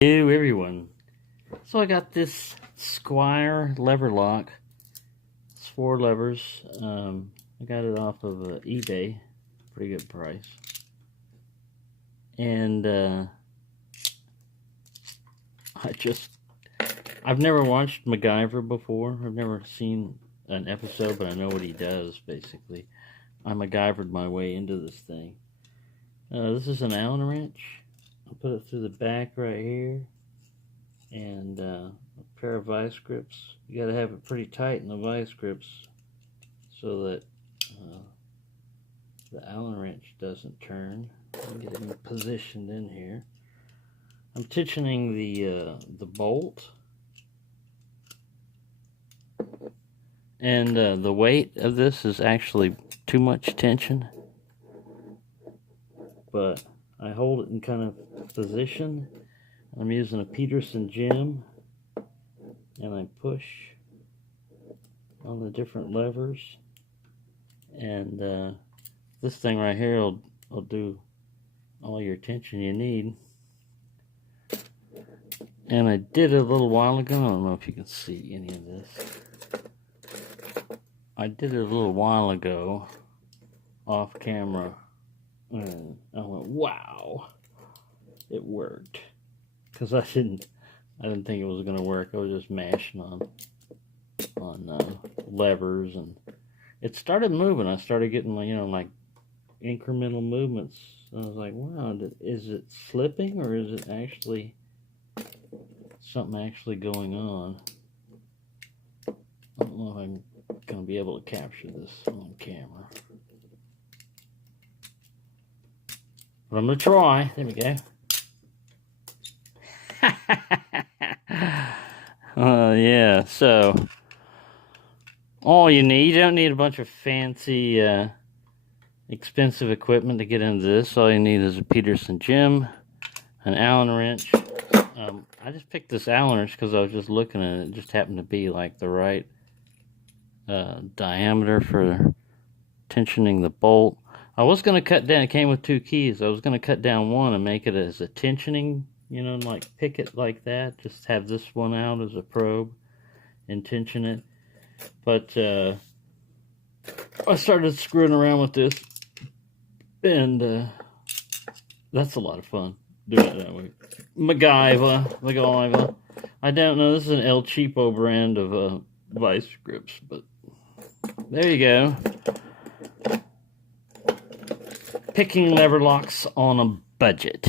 Hello everyone. So I got this Squire lever lock. It's 4 levers. I got it off of eBay. Pretty good price. And I've never watched MacGyver before. I've never seen an episode, but I know what he does basically. I MacGyvered my way into this thing. This is an Allen wrench. I'll put it through the back right here, and a pair of vice grips. You gotta have it pretty tight in the vice grips so that the Allen wrench doesn't turn. Get it positioned in here. I'm tensioning the bolt, and the weight of this is actually too much tension, but I hold it in kind of position. I'm using a Peterson gem, and I push on the different levers, and this thing right here will do all your tension you need. And I did it a little while ago. I don't know if you can see any of this. I did it a little while ago off camera, and I went, wow, it worked. Because I didn't think it was going to work. I was just mashing on levers, and it started moving. I started getting my, like incremental movements. I was like, wow, is it slipping, or is it actually something actually going on? I don't know if I'm going to be able to capture this on camera, but I'm going to try. There we go. Yeah, so all you don't need a bunch of fancy expensive equipment to get into this. All you need is a Peterson gem, an Allen wrench. I just picked this Allen wrench because I was just looking at it. It just happened to be like the right diameter for tensioning the bolt. I was going to cut down, it came with 2 keys. I was going to cut down one and make it as a tensioning, like pick it like that. Just have this one out as a probe and tension it. But I started screwing around with this, and that's a lot of fun doing it that way. MacGyver. I don't know, this is an El Cheapo brand of vice grips, but there you go. Picking lever locks on a budget.